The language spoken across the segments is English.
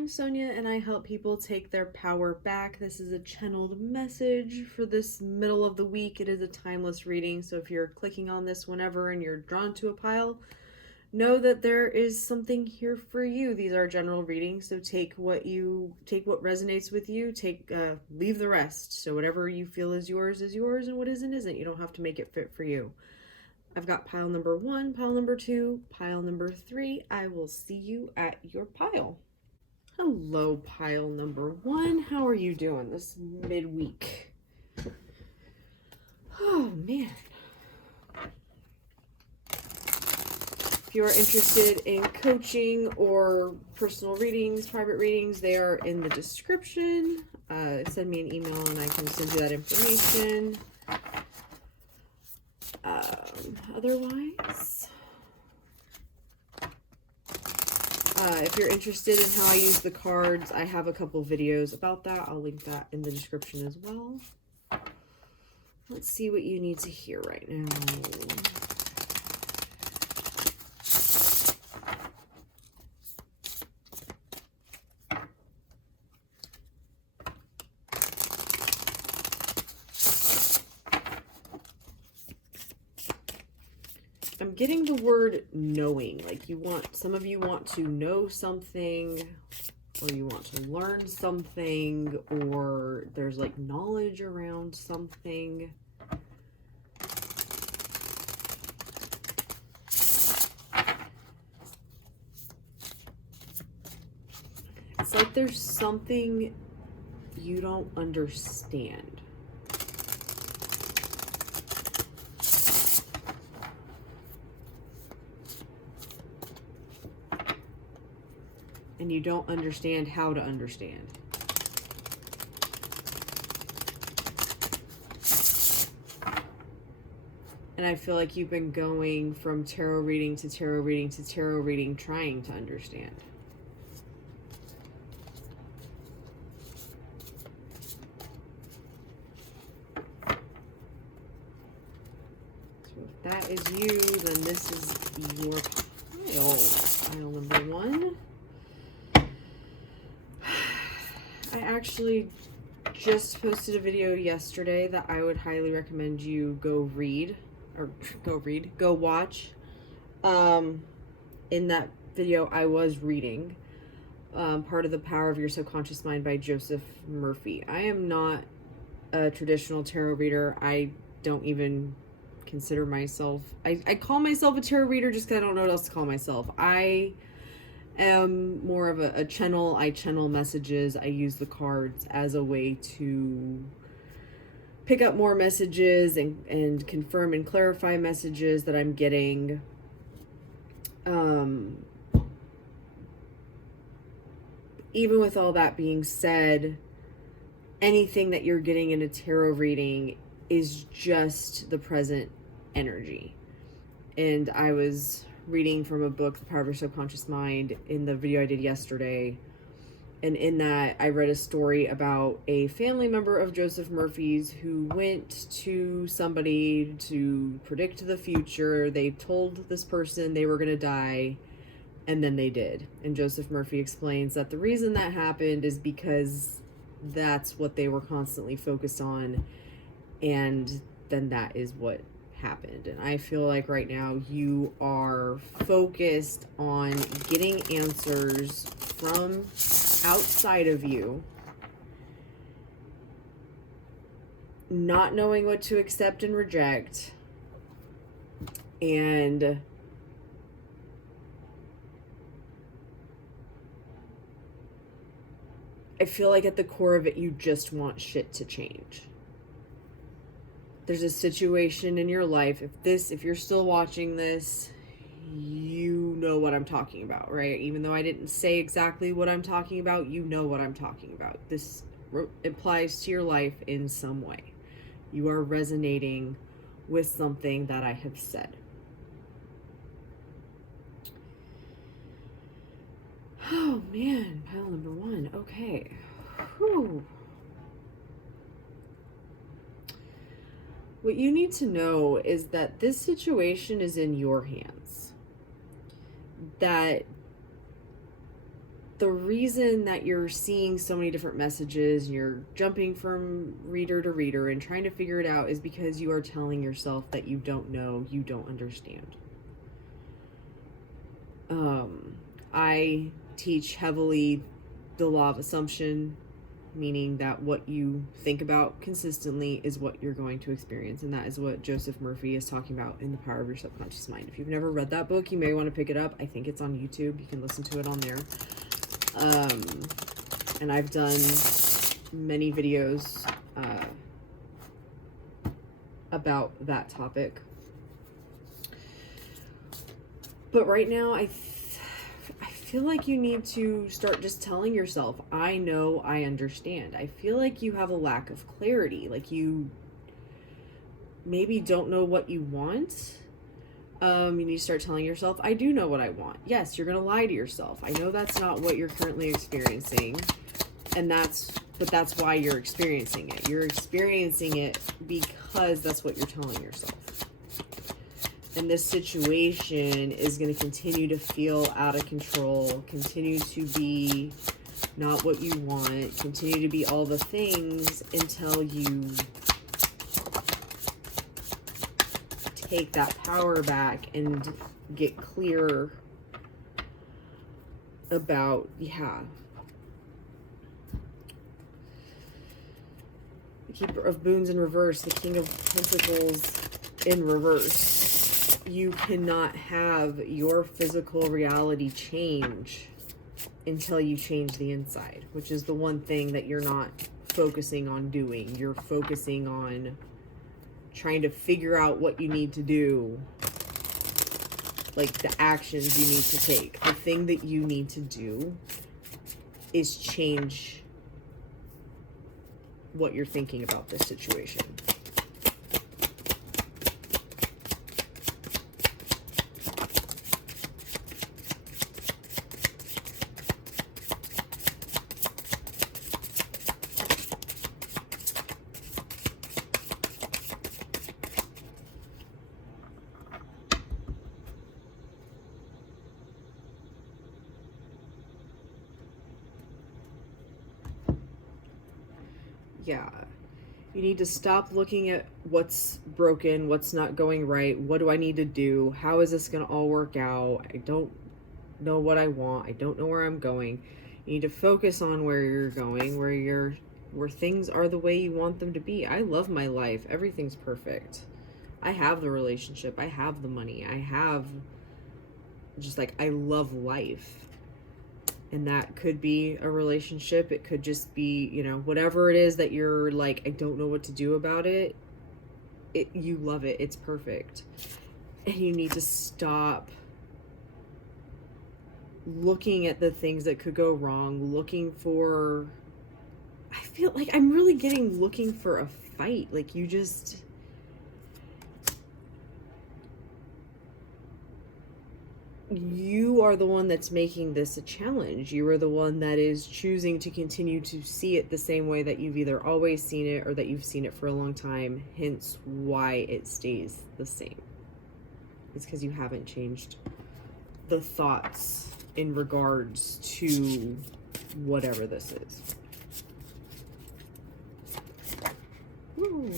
I'm Sonia and I help people take their power back. This is a channeled message for this middle of the week. It is a timeless reading, so if you're clicking on this whenever and you're drawn to a pile, know that there is something here for you. These are general readings, so take what resonates with you. Leave the rest. So whatever you feel is yours, and what isn't. You don't have to make it fit for you. I've got pile number 1, pile number 2, pile number 3. I will see you at your pile. Hello, pile number 1. How are you doing this midweek? Oh, man. If you are interested in coaching or personal readings, private readings, they are in the description. Send me an email and I can send you that information. Otherwise, if you're interested in how I use the cards, I have a couple videos about that. I'll link that in the description as well. Let's see what you need to hear right now. I'm getting the word knowing, like some of you want to know something, or you want to learn something, or there's like knowledge around something. It's like there's something you don't understand. And you don't understand how to understand. And I feel like you've been going from tarot reading to tarot reading to tarot reading, trying to understand. So if that is you, then this is your pile. Pile number 1. I actually just posted a video yesterday that I would highly recommend you go watch. In that video, I was reading part of The Power of Your Subconscious Mind by Joseph Murphy. I am not a traditional tarot reader. I don't even consider myself, I call myself a tarot reader just because I don't know what else to call myself. I am more of a channel. I channel messages. I use the cards as a way to pick up more messages and confirm and clarify messages that I'm getting. Even with all that being said, anything that you're getting in a tarot reading is just the present energy. And I was reading from a book, The Power of Your Subconscious Mind, in the video I did yesterday. And in that, I read a story about a family member of Joseph Murphy's who went to somebody to predict the future. They told this person they were going to die, and then they did. And Joseph Murphy explains that the reason that happened is because that's what they were constantly focused on, and then that is what happened. And I feel like right now you are focused on getting answers from outside of you, not knowing what to accept and reject, and I feel like at the core of it, you just want shit to change. There's a situation in your life, if you're still watching this, you know what I'm talking about, right? Even though I didn't say exactly what I'm talking about, you know what I'm talking about. This applies to your life in some way. You are resonating with something that I have said. Oh man, pile number 1. Okay. Whew. What you need to know is that this situation is in your hands. That the reason that you're seeing so many different messages, you're jumping from reader to reader and trying to figure it out, is because you are telling yourself that you don't know, you don't understand. I teach heavily the law of assumption, meaning that what you think about consistently is what you're going to experience. And that is what Joseph Murphy is talking about in The Power of Your Subconscious Mind. If you've never read that book, you may want to pick it up. I think it's on YouTube. You can listen to it on there. And I've done many videos about that topic. But right now, I feel like you need to start just telling yourself, I know, I understand. I feel like you have a lack of clarity. Like you maybe don't know what you want. You need to start telling yourself, I do know what I want. Yes, you're going to lie to yourself. I know that's not what you're currently experiencing. But that's why you're experiencing it. You're experiencing it because that's what you're telling yourself. And this situation is going to continue to feel out of control, continue to be not what you want, continue to be all the things until you take that power back and get clear about, the Keeper of Boons in reverse, the King of Pentacles in reverse. You cannot have your physical reality change until you change the inside, which is the one thing that you're not focusing on doing. You're focusing on trying to figure out what you need to do, like the actions you need to take. The thing that you need to do is change what you're thinking about this situation. Yeah, you need to stop looking at what's broken, what's not going right, what do I need to do, how is this going to all work out, I don't know what I want, I don't know where I'm going. You need to focus on where you're going, where things are the way you want them to be. I love my life, everything's perfect. I have the relationship, I have the money, I have just like, I love life. And that could be a relationship. It could just be, whatever it is that you're like, I don't know what to do about it. You love it. It's perfect. And you need to stop looking at the things that could go wrong, I feel like I'm really looking for a fight. Like you are the one that's making this a challenge. You are the one that is choosing to continue to see it the same way that you've either always seen it or that you've seen it for a long time, hence why it stays the same. It's because you haven't changed the thoughts in regards to whatever this is. Woo.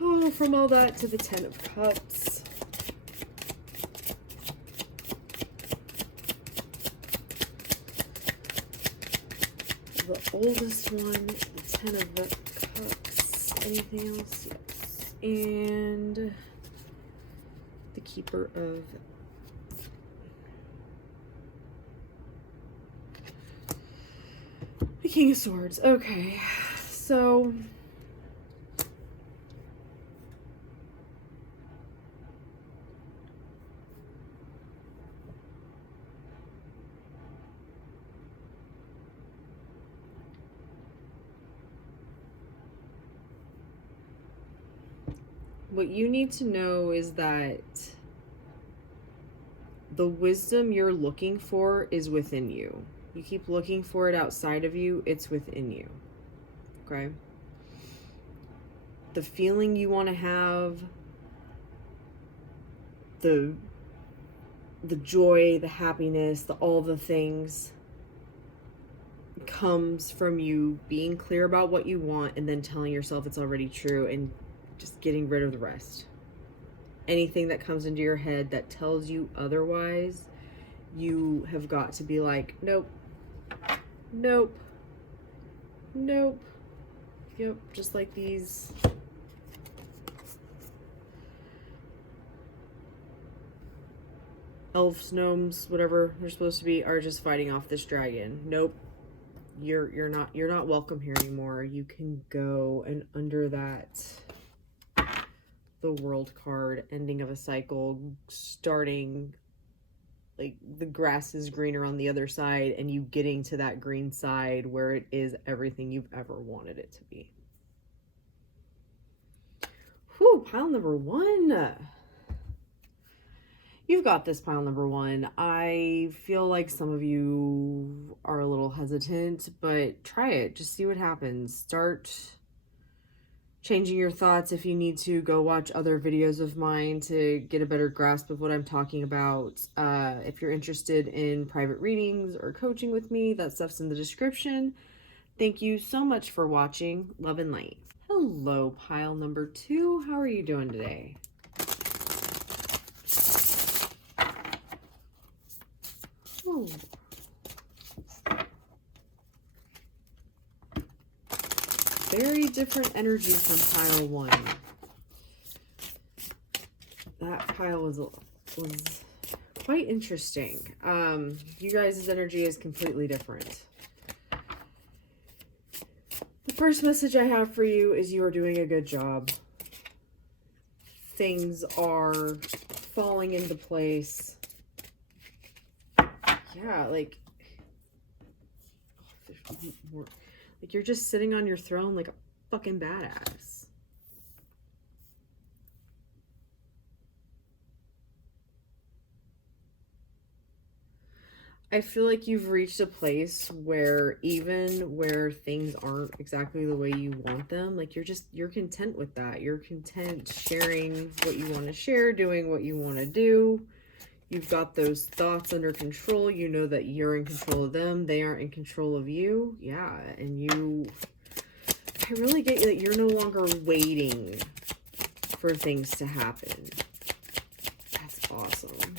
Oh, from all that to the Ten of Cups. The oldest one, the Ten of Cups. Anything else? Yes. And the Keeper of... the King of Swords. Okay, so... what you need to know is that the wisdom you're looking for is within you. You keep looking for it outside of you, it's within you. Okay? The feeling you want to have, the joy, the happiness, all the things comes from you being clear about what you want and then telling yourself it's already true and just getting rid of the rest. Anything that comes into your head that tells you otherwise, you have got to be like, nope, nope, nope. Yep, just like these elves, gnomes, whatever they're supposed to be, are just fighting off this dragon. Nope. You're not welcome here anymore. You can go. And under that, the world card, ending of a cycle, starting, like, the grass is greener on the other side, and you getting to that green side where it is everything you've ever wanted it to be. Whew, pile number 1. You've got this, pile number 1. I feel like some of you are a little hesitant, but try it. Just see what happens. Start changing your thoughts. If you need to, go watch other videos of mine to get a better grasp of what I'm talking about. If you're interested in private readings or coaching with me, that stuff's in the description. Thank you so much for watching. Love and light. Hello, pile number 2. How are you doing today? Oh. Very different energy from pile 1. That pile was quite interesting. You guys' energy is completely different. The first message I have for you is you are doing a good job. Things are falling into place. Yeah, like you're just sitting on your throne like a fucking badass. I feel like you've reached a place where even where things aren't exactly the way you want them, like you're content with that. You're content sharing what you want to share, doing what you want to do. You've got those thoughts under control. You know that you're in control of them. They aren't in control of you. Yeah, and I really get that you're no longer waiting for things to happen. That's awesome.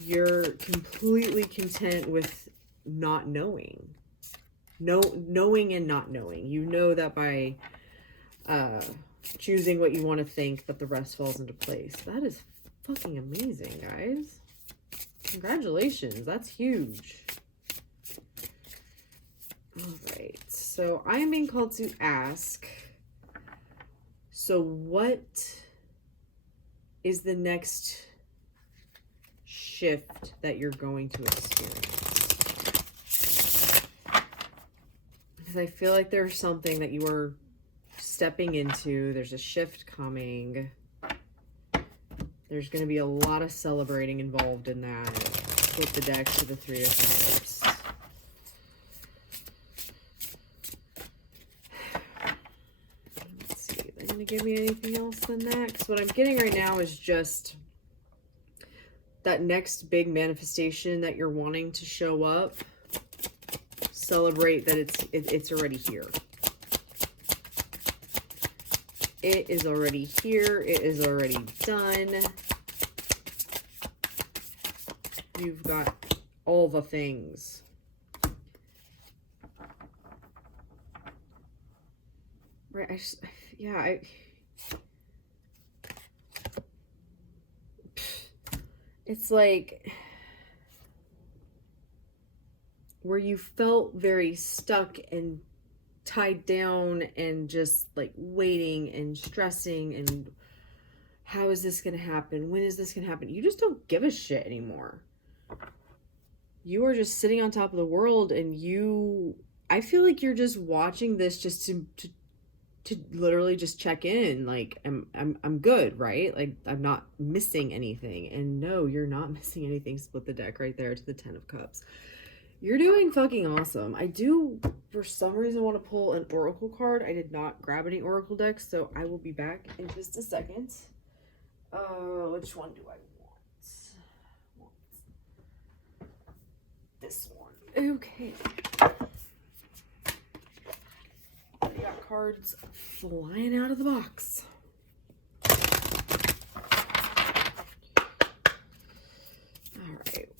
You're completely content with not knowing. Knowing and not knowing. You know that by choosing what you want to think, that the rest falls into place. That is fucking amazing, guys. Congratulations. That's huge. All right. So I am being called to ask, so what is the next shift that you're going to experience? Because I feel like there's something that you are stepping into. There's a shift coming. There's going to be a lot of celebrating involved in that. Flip the deck to the 3 of Cups. Let's see. Are they going to give me anything else than that? Because what I'm getting right now is just that next big manifestation that you're wanting to show up. Celebrate that it's already here. It is already here. It is already done. You've got all the things. Right. It's like where you felt very stuck and tied down and just like waiting and stressing and how is this going to happen? When is this going to happen? You just don't give a shit anymore. You are just sitting on top of the world, and I feel like you're just watching this just to literally just check in. Like, I'm good, right? Like, I'm not missing anything. And no, you're not missing anything. Split the deck right there to the 10 of Cups. You're doing fucking awesome. I do, for some reason, want to pull an oracle card. I did not grab any oracle decks, so I will be back in just a second. Which one do I want? This one. Okay. We got cards flying out of the box. Alright.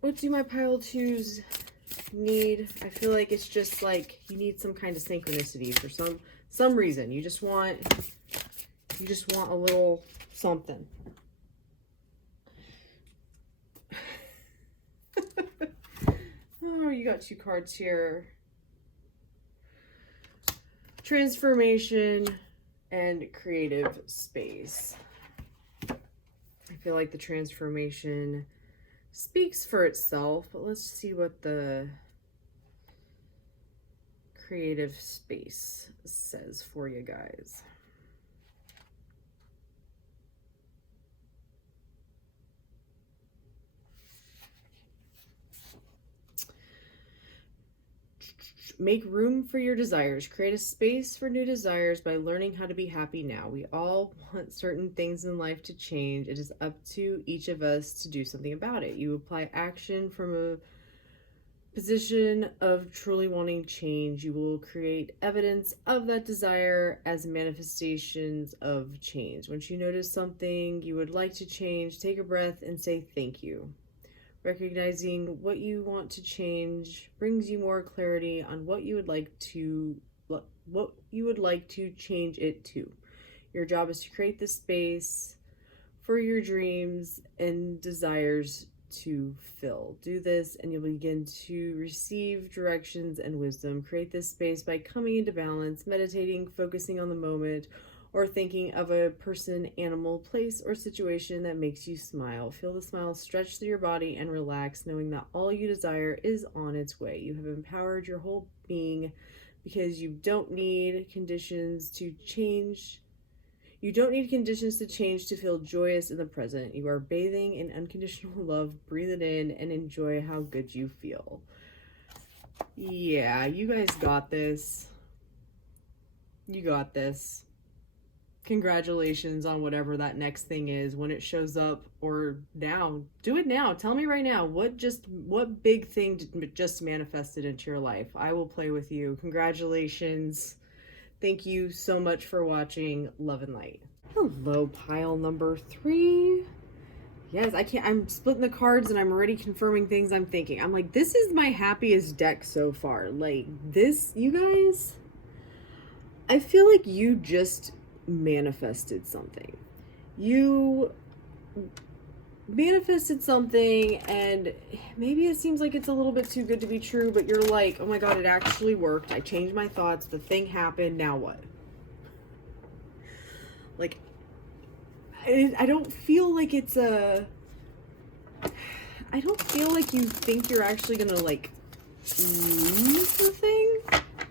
What do my pile twos need? I feel like it's just like you need some kind of synchronicity for some reason. You just want a little something. Oh, you got two cards here. Transformation and creative space. I feel like the transformation speaks for itself, but let's see what the creative space says for you guys. Make room for your desires. Create a space for new desires by learning how to be happy now. We all want certain things in life to change. It is up to each of us to do something about it. You apply action from a position of truly wanting change. You will create evidence of that desire as manifestations of change. Once you notice something you would like to change, take a breath and say thank you. Recognizing what you want to change brings you more clarity on what you would like to change it to. Your job is to create the space for your dreams and desires to fill. Do this and you'll begin to receive directions and wisdom. Create this space by coming into balance, meditating, focusing on the moment, or thinking of a person, animal, place, or situation that makes you smile. Feel the smile stretch through your body and relax, knowing that all you desire is on its way. You have empowered your whole being because you don't need conditions to change. You don't need conditions to change to feel joyous in the present. You are bathing in unconditional love. Breathe it in and enjoy how good you feel. Yeah, you guys got this. You got this. Congratulations on whatever that next thing is when it shows up, or now. Do it now. Tell me right now what big thing just manifested into your life. I will play with you. Congratulations. Thank you so much for watching. Love and light. Hello, pile number 3. Yes, I'm splitting the cards and I'm already confirming things I'm thinking. I'm like, this is my happiest deck so far. Like this, you guys, I feel like you just manifested something. You manifested something and maybe it seems like it's a little bit too good to be true, but you're like, oh my god, it actually worked. I changed my thoughts. The thing happened. Now what? Like, I don't feel like it's I don't feel like you think you're actually gonna like lose the thing,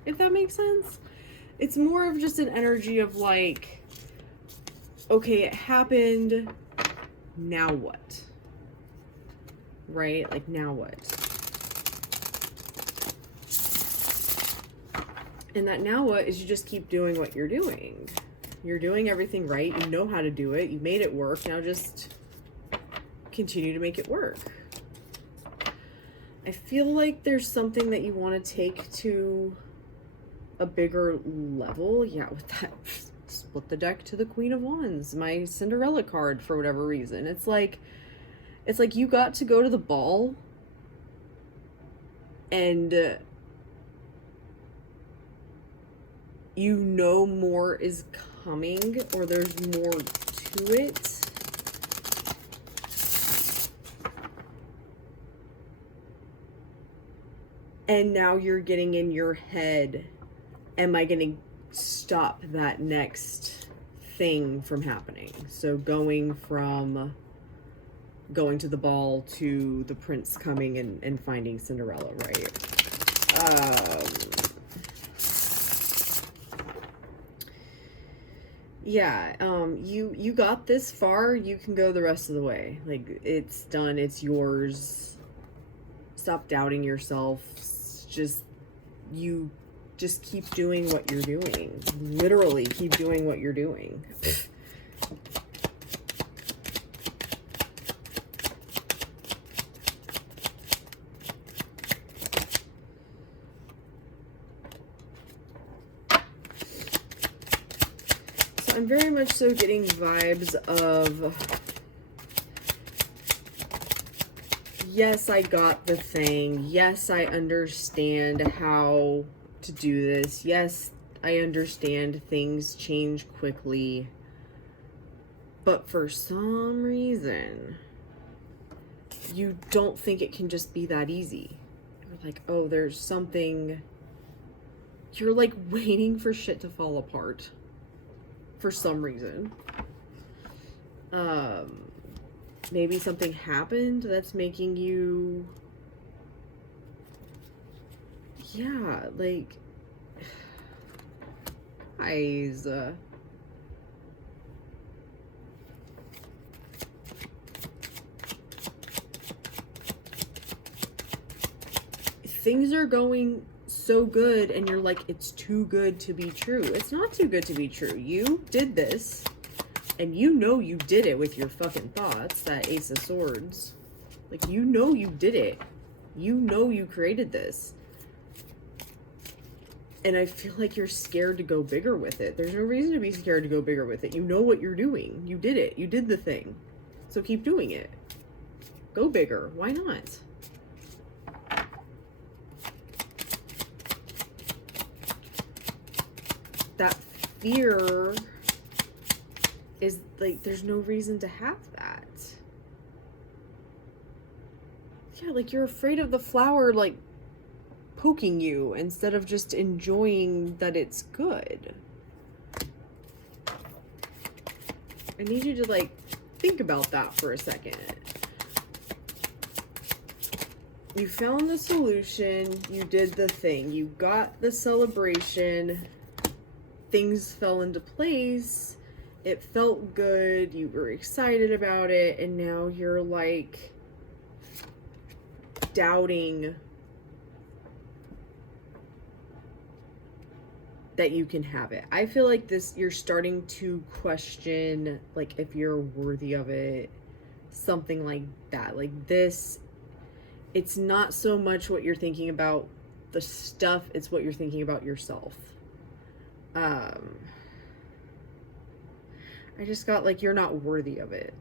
if that makes sense. It's more of just an energy of like, okay, it happened, now what? Right? Like, now what? And that now what is you just keep doing what you're doing. You're doing everything right. You know how to do it. You made it work. Now just continue to make it work. I feel like there's something that you want to take to a bigger level. Yeah, with that, split the deck to the Queen of Wands, my Cinderella card, for whatever reason. It's like you got to go to the ball and you know more is coming, or there's more to it. And now you're getting in your head, am I going to stop that next thing from happening? So going to the ball to the prince coming and finding Cinderella, right? Yeah, you got this far, you can go the rest of the way. Like, it's done, it's yours Stop doubting yourself. You just keep doing what you're doing. Literally keep doing what you're doing. So I'm very much so getting vibes of, yes, I got the thing. Yes, I understand how to do this. Yes, I understand things change quickly. But for some reason, you don't think it can just be that easy. You're like, oh, there's something. You're like waiting for shit to fall apart. For some reason. Maybe something happened that's making you, yeah, like, guys, things are going so good and you're like, it's too good to be true. It's not too good to be true. You did this. And you know you did it with your fucking thoughts, that Ace of Swords. Like, you know you did it. You know you created this. And I feel like you're scared to go bigger with it. There's no reason to be scared to go bigger with it. You know what you're doing. You did it. You did the thing. So keep doing it. Go bigger. Why not? That fear is like, there's no reason to have that. Yeah, like you're afraid of the flower like poking you instead of just enjoying that it's good. I need you to like think about that for a second. You found the solution, you did the thing, you got the celebration, things fell into place. It felt good, you were excited about it, and now you're like doubting that you can have it. I feel like this, you're starting to question like if you're worthy of it, something like that. Like this, it's not so much what you're thinking about the stuff, it's what you're thinking about yourself. I just got like, you're not worthy of it.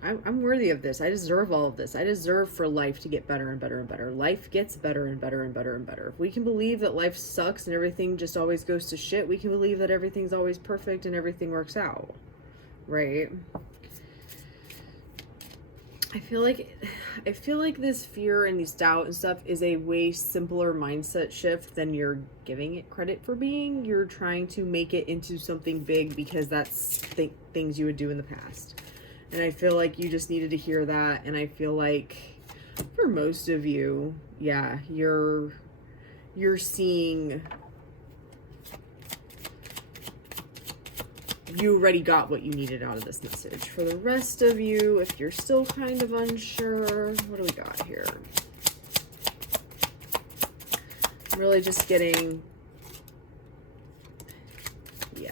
I'm worthy of this. I deserve all of this. I deserve for life to get better and better and better. Life gets better and better and better and better. If we can believe that life sucks and everything just always goes to shit, we can believe that everything's always perfect and everything works out. Right? I feel like this fear and this doubt and stuff is a way simpler mindset shift than you're giving it credit for being. You're trying to make it into something big because that's things you would do in the past. And I feel like you just needed to hear that. And I feel like for most of you, yeah, you're seeing, you already got what you needed out of this message. For the rest of you, if you're still kind of unsure, what do we got here? I'm really just getting, yeah.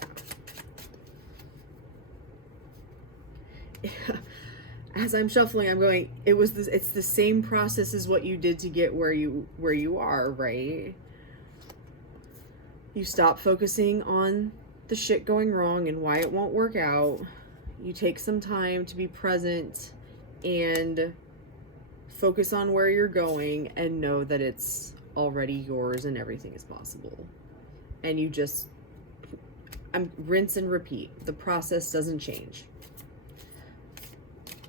As I'm shuffling, I'm going, it's the same process as what you did to get where you are, right? You stop focusing on the shit going wrong and why it won't work out. You take some time to be present and focus on where you're going and know that it's already yours and everything is possible. And you just rinse and repeat. The process doesn't change.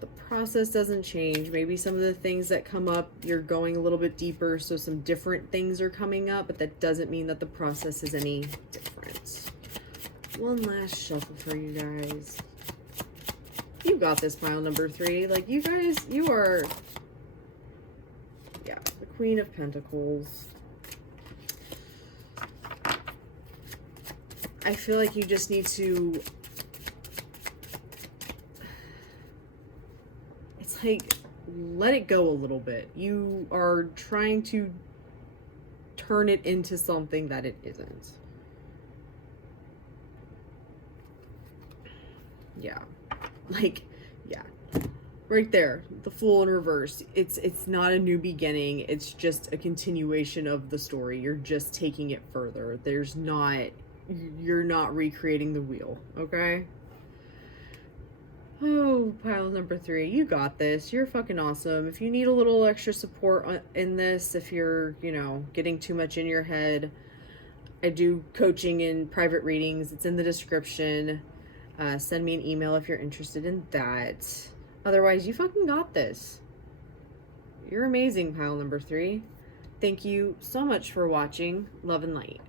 The process doesn't change. Maybe some of the things that come up, you're going a little bit deeper, so some different things are coming up, but that doesn't mean that the process is any different. One last shuffle for you guys. You got this, pile number 3. Like, you guys, you are, yeah, the Queen of Pentacles. I feel like you just need to, it's like, let it go a little bit. You are trying to turn it into something that it isn't. Yeah. Like, yeah. Right there, the Fool in reverse. It's not a new beginning. It's just a continuation of the story. You're just taking it further. You're not recreating the wheel, okay? Oh, pile number 3. You got this. You're fucking awesome. If you need a little extra support in this, if you're, getting too much in your head, I do coaching and private readings. It's in the description. Send me an email if you're interested in that. Otherwise, you fucking got this. You're amazing, pile number 3. Thank you so much for watching. Love and light.